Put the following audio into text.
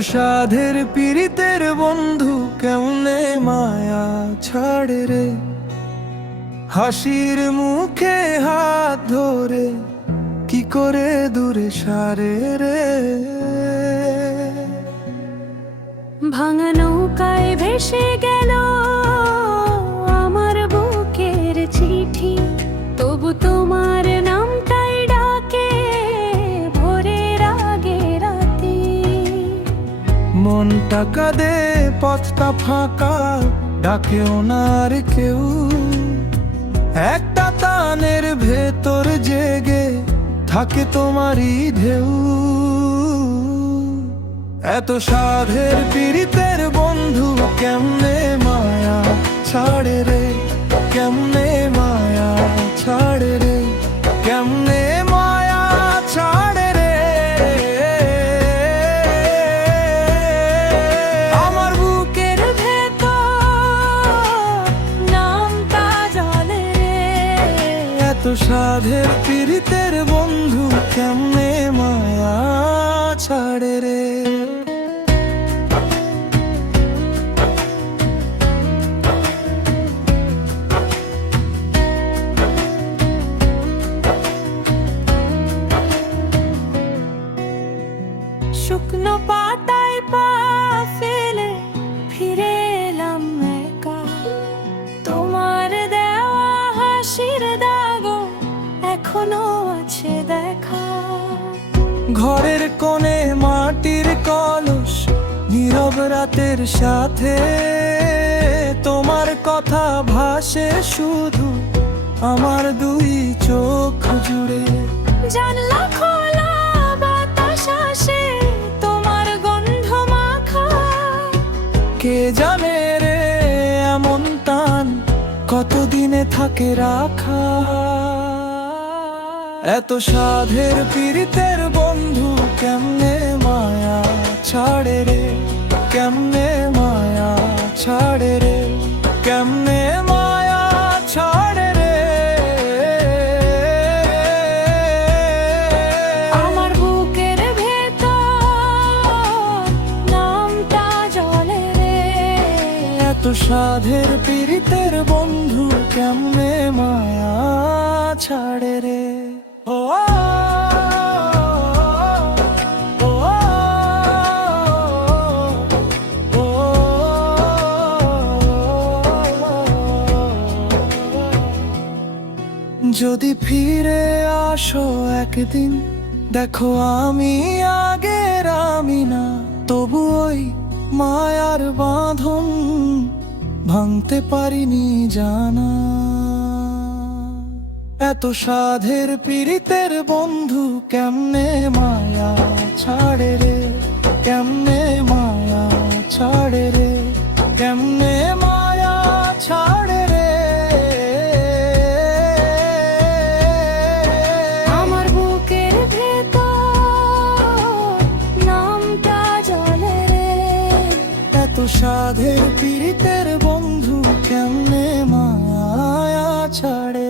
সাধের পীড়িতের বন্ধু কেমনে মায়া ছাড়ে রে, হাসির মুখে হাত ধরে কি করে দূরে সারে রে। ভাঙা নৌকায় ভেসে গেল আমার বুকের চিঠি, তবু তোমার নামটাই ডাকে ভোরের আগে রাতে। মনটা কাঁদে পথটা ফাঁকা, ডাকেও না আর কেউ, একটা টানের ভেতর জেগে থাকে তোমারই ঢেউ। এত সাধের পীড়িতের বন্ধু কেমনে মায়া ছাড়ে রে, কেমনে মায়া ছাড়ে রে, কেমনে মায়া ছাড়ে রে। আমার বুকের ভেতর নামটা জলে রে, এত সাধের পীড়িতের বন্ধু কেমনে মায়া ছাড়ে রে। শুকনো পাতায় পা ফেলে ফিরে এলাম একা, তোমার দেওয়া হাসির দাগো এখনো আছে দেখা। ঘরের কোণে মাটির কলস, নীরব রাতের সাথে তোমার কথা ভাসে শুধু আমার দুই চোখ জুড়ে। জানলা খোলা বাতাস আসে তোমার গন্ধ মাখা, কে জানে রে এমন টান কতদিনে থাকে রাখা। এত সাধের পীড়িতের বন্ধু কেমনে মায়া ছাড়ে রে, কেমনে মায়া ছাড়ে রে, কেমনে মায়া ছাড়ে রে। আমার বুকের ভেতর নামটা জলে রে, এত সাধের পীড়িতের বন্ধু কেমনে মায়া ছাড়ে রে। ও যদি ফিরে আসো একদিন, দেখো আমি আগের আমি না, তবু ওই মায়ার বাঁধন ভাঙতে পারিনি জানা। এত সাধের পীড়িতের বন্ধু কেমনে মায়া ছাড়ে রে, কেমনে মায়া ছাড়ে রে, কেমনে মায়া ছাড়ে রে। আমার বুকের ভেতর নামটা জলে রে, এত সাধের পীড়িতের বন্ধু কেমনে মায়া ছাড়ে।